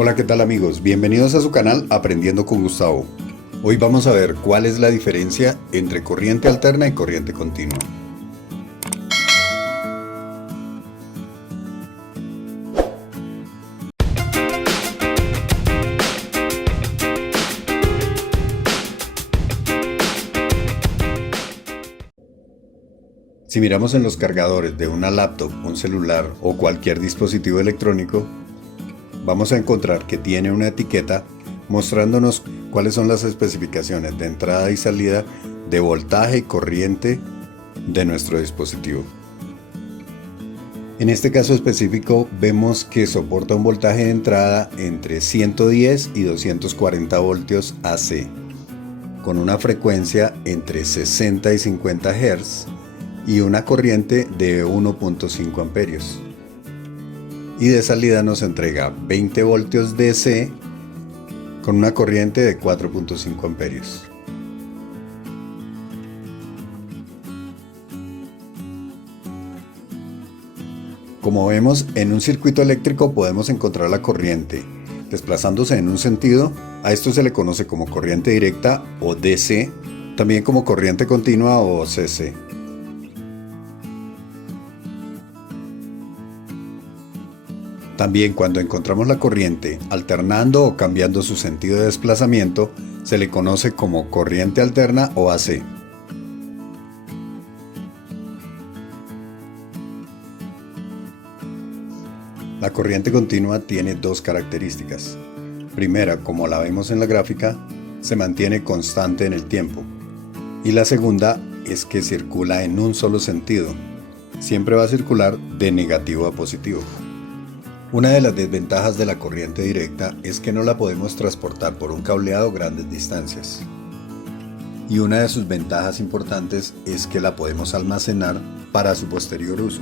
Hola, ¿qué tal amigos? Bienvenidos a su canal Aprendiendo con Gustavo. Hoy vamos a ver cuál es la diferencia entre corriente alterna y corriente continua. Si miramos en los cargadores de una laptop, un celular o cualquier dispositivo electrónico, vamos a encontrar que tiene una etiqueta mostrándonos cuáles son las especificaciones de entrada y salida de voltaje y corriente de nuestro dispositivo. En este caso específico vemos que soporta un voltaje de entrada entre 110 y 240 voltios AC, con una frecuencia entre 60 y 50 Hz y una corriente de 1.5 amperios. Y de salida nos entrega 20 voltios DC con una corriente de 4.5 amperios. Como vemos, en un circuito eléctrico podemos encontrar la corriente desplazándose en un sentido. A esto se le conoce como corriente directa o DC, también como corriente continua o CC. También cuando encontramos la corriente alternando o cambiando su sentido de desplazamiento, se le conoce como corriente alterna o AC. La corriente continua tiene dos características. Primera, como la vemos en la gráfica, se mantiene constante en el tiempo. Y la segunda es que circula en un solo sentido. Siempre va a circular de negativo a positivo. Una de las desventajas de la corriente directa es que no la podemos transportar por un cableado grandes distancias. Y una de sus ventajas importantes es que la podemos almacenar para su posterior uso.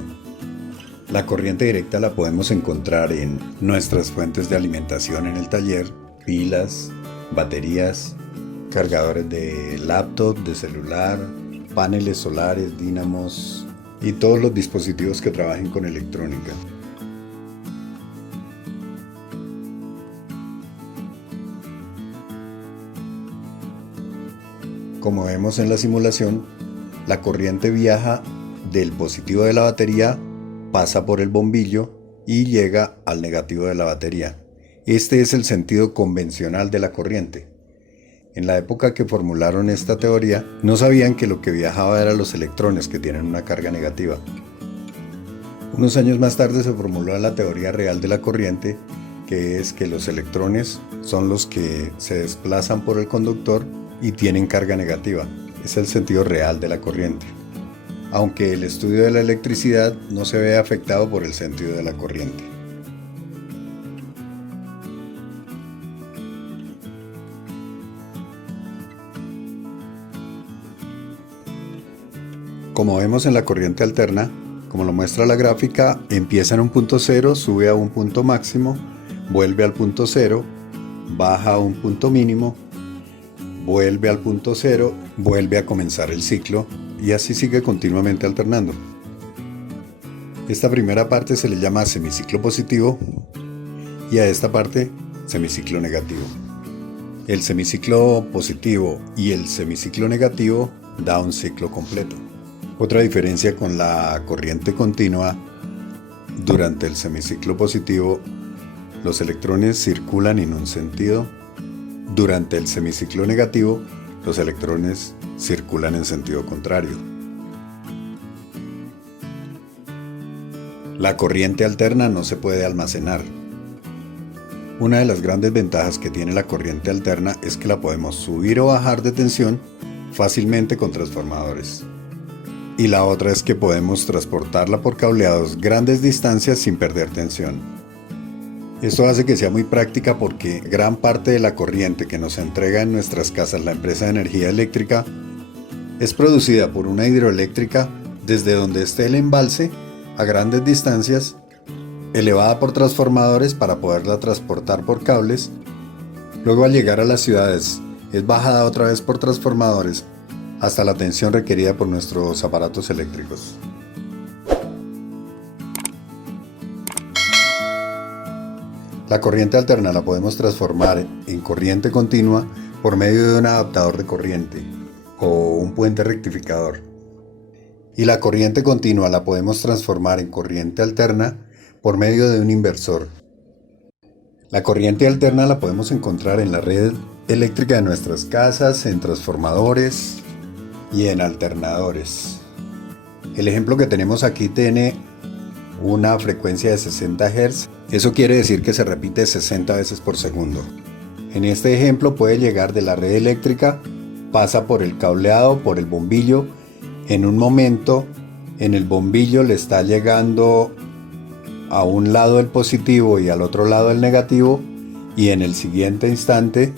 La corriente directa la podemos encontrar en nuestras fuentes de alimentación en el taller, pilas, baterías, cargadores de laptop, de celular, paneles solares, dínamos y todos los dispositivos que trabajen con electrónica. Como vemos en la simulación, la corriente viaja del positivo de la batería, pasa por el bombillo y llega al negativo de la batería. Este es el sentido convencional de la corriente. En la época que formularon esta teoría, no sabían que lo que viajaba eran los electrones que tienen una carga negativa. Unos años más tarde se formuló la teoría real de la corriente, que es que los electrones son los que se desplazan por el conductor y tienen carga negativa. Es el sentido real de la corriente, aunque el estudio de la electricidad no se ve afectado por el sentido de la corriente. Como vemos en la corriente alterna, como lo muestra la gráfica, empieza en un punto cero, sube a un punto máximo, vuelve al punto cero, baja a un punto mínimo, vuelve al punto cero, vuelve a comenzar el ciclo y así sigue continuamente alternando. Esta primera parte se le llama semiciclo positivo y a esta parte semiciclo negativo. El semiciclo positivo y el semiciclo negativo da un ciclo completo. Otra diferencia con la corriente continua: durante el semiciclo positivo los electrones circulan en un sentido. Durante el semiciclo negativo, los electrones circulan en sentido contrario. La corriente alterna no se puede almacenar. Una de las grandes ventajas que tiene la corriente alterna es que la podemos subir o bajar de tensión fácilmente con transformadores. Y la otra es que podemos transportarla por cableados grandes distancias sin perder tensión. Esto hace que sea muy práctica porque gran parte de la corriente que nos entrega en nuestras casas la empresa de energía eléctrica es producida por una hidroeléctrica desde donde esté el embalse a grandes distancias, elevada por transformadores para poderla transportar por cables. Luego, al llegar a las ciudades, es bajada otra vez por transformadores hasta la tensión requerida por nuestros aparatos eléctricos. La corriente alterna la podemos transformar en corriente continua por medio de un adaptador de corriente o un puente rectificador. Y la corriente continua la podemos transformar en corriente alterna por medio de un inversor. La corriente alterna la podemos encontrar en la red eléctrica de nuestras casas, en transformadores y en alternadores. El ejemplo que tenemos aquí tiene una frecuencia de 60 Hz. Eso quiere decir que se repite 60 veces por segundo. En este ejemplo puede llegar de la red eléctrica, pasa por el cableado, por el bombillo. En un momento, en el bombillo le está llegando a un lado el positivo y al otro lado el negativo, y en el siguiente instante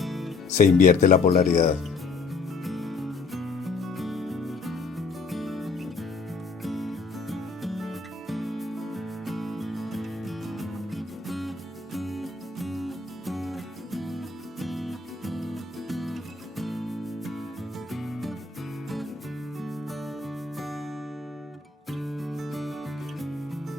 se invierte la polaridad.